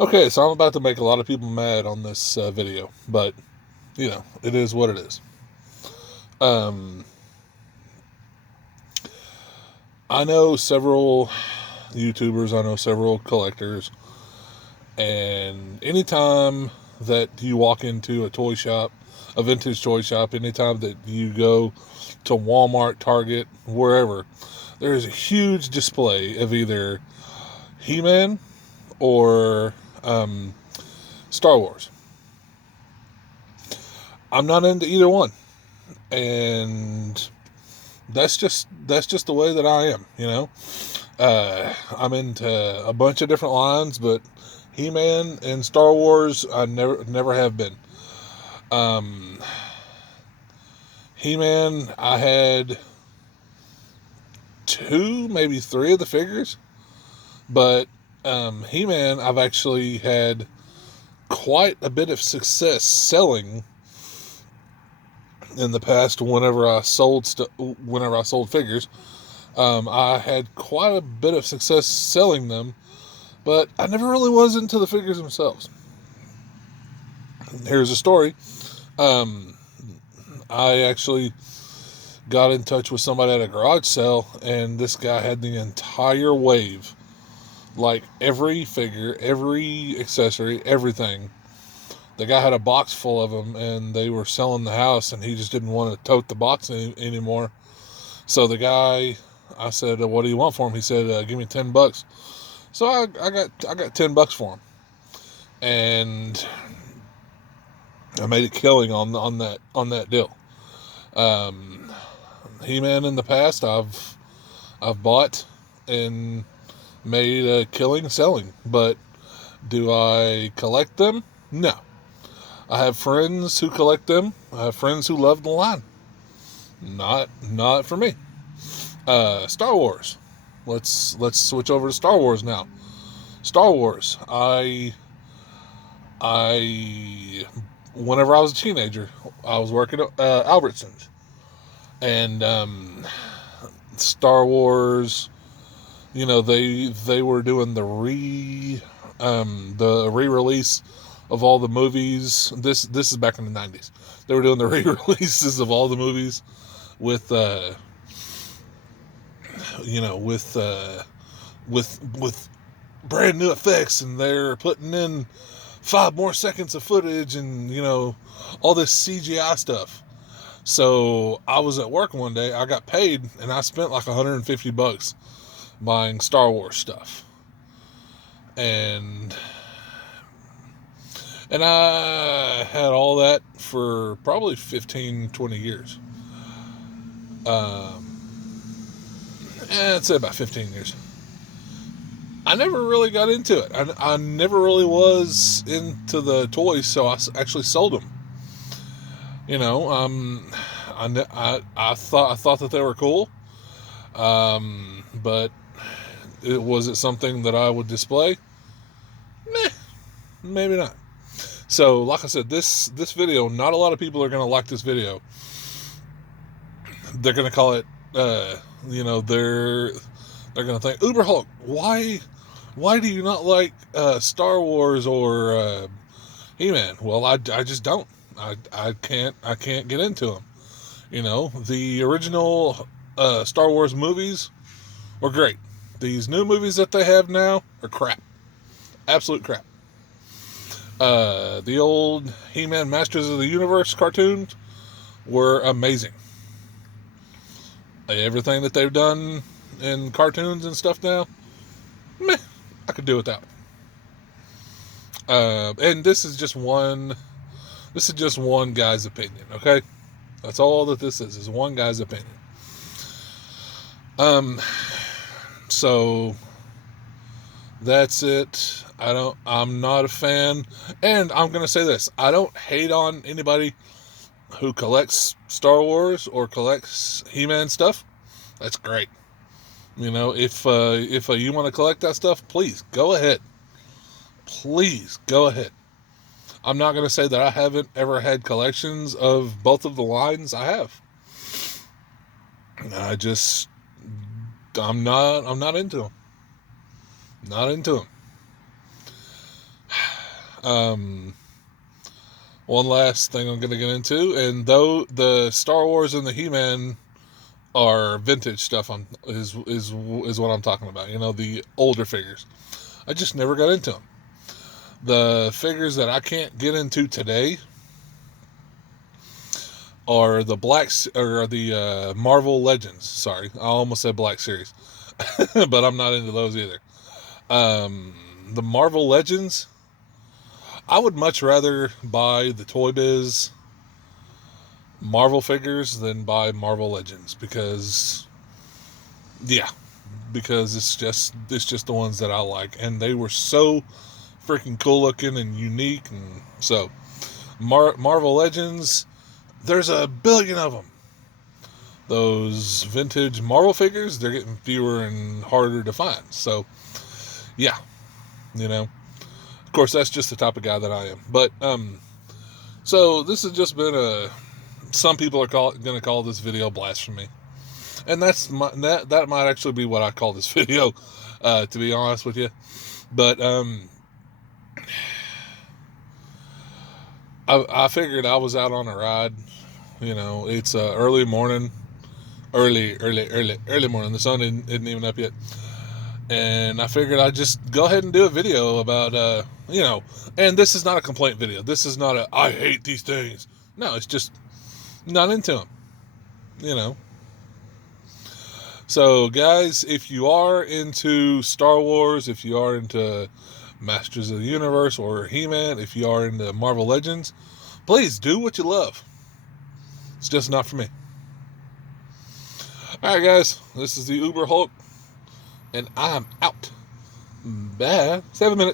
Okay, so I'm about to make a lot of people mad on this video, but it is what it is. Um, I know several YouTubers, I know several collectors, and anytime that you walk into a toy shop, a vintage toy shop, anytime that you go to Walmart, Target, wherever, there is a huge display of either He-Man or Star Wars. I'm not into either one, and that's just the way that I am. I'm into a bunch of different lines, but He-Man and Star Wars, I never have been. Um, He-Man, I had two, maybe three of the figures, but He-Man, I've actually had quite a bit of success selling in the past. Whenever I sold figures, I had quite a bit of success selling them, but I never really was into the figures themselves. Here's a story. Um, I actually got in touch with somebody at a garage sale, and this guy had the entire wave. Like every figure, every accessory, everything. The guy had a box full of them, and they were selling the house, and he just didn't want to tote the box anymore. So I said, "What do you want for him?" He said, "Give me $10." So I got $10 for him, and I made a killing on that deal. Um, He-Man in the past, I've bought and made a killing selling, but do I collect them? No. I have friends who collect them. I have friends who love the line. Not for me. Star Wars. Let's switch over to Star Wars now. Star Wars. I whenever I was a teenager, I was working at Albertsons, and Star Wars. They were doing the re-release of all the movies. This is back in the 90s. They were doing the re-releases of all the movies with you know with brand new effects, and they're putting in 5 more seconds of footage, and all this CGI stuff. So I was at work one day, I got paid, and I spent like $150 buying Star Wars stuff. And I had all that for probably 15, 20 years. I'd say about 15 years. I never really got into it. I never really was into the toys, so I actually sold them. You know, I thought that they were cool, but was it something that I would display? Meh, maybe not. So, like I said, this video, not a lot of people are gonna like this video. They're gonna call it, they're gonna think, Uber Hulk, why do you not like Star Wars or He-Man? Well, I just don't. I can't get into them. The original Star Wars movies were great. These new movies that they have now are crap. Absolute crap. The old He-Man Masters of the Universe cartoons were amazing. Everything that they've done in cartoons and stuff now, meh, I could do without. And this is just one guy's opinion, okay? That's all that this is one guy's opinion. So that's it. I'm not a fan. And I'm going to say this. I don't hate on anybody who collects Star Wars or collects He-Man stuff. That's great. If you want to collect that stuff, please go ahead. Please go ahead. I'm not going to say that I haven't ever had collections of both of the lines. I have. I'm not into them. Not into them. One last thing I'm going to get into, and though the Star Wars and the He-Man are vintage stuff, is what I'm talking about. You know, the older figures. I just never got into them. The figures that I can't get into today are the Marvel Legends. Sorry, I almost said Black Series, but I'm not into those either. The Marvel Legends, I would much rather buy the Toy Biz Marvel figures than buy Marvel Legends because it's just the ones that I like, and they were so freaking cool looking and unique, and so Marvel Legends, there's a billion of them. Those vintage Marvel figures, they're getting fewer and harder to find. So yeah, you know, of course that's just the type of guy that I am. But so this has just been some people are going to call this video blasphemy, and that might actually be what I call this video, to be honest with you. But I figured I was out on a ride. You know, it's early morning, early morning. The sun isn't even up yet, and I figured I'd just go ahead and do a video about and this is not a complaint video. This is not I hate these things. No, it's just not into them. You know. So, guys, if you are into Star Wars, if you are into Masters of the Universe or He-Man, if you are into Marvel Legends, please do what you love. It's just not for me. Alright, guys, this is the Uber Hulk, and I'm out. Bye. 7 minutes.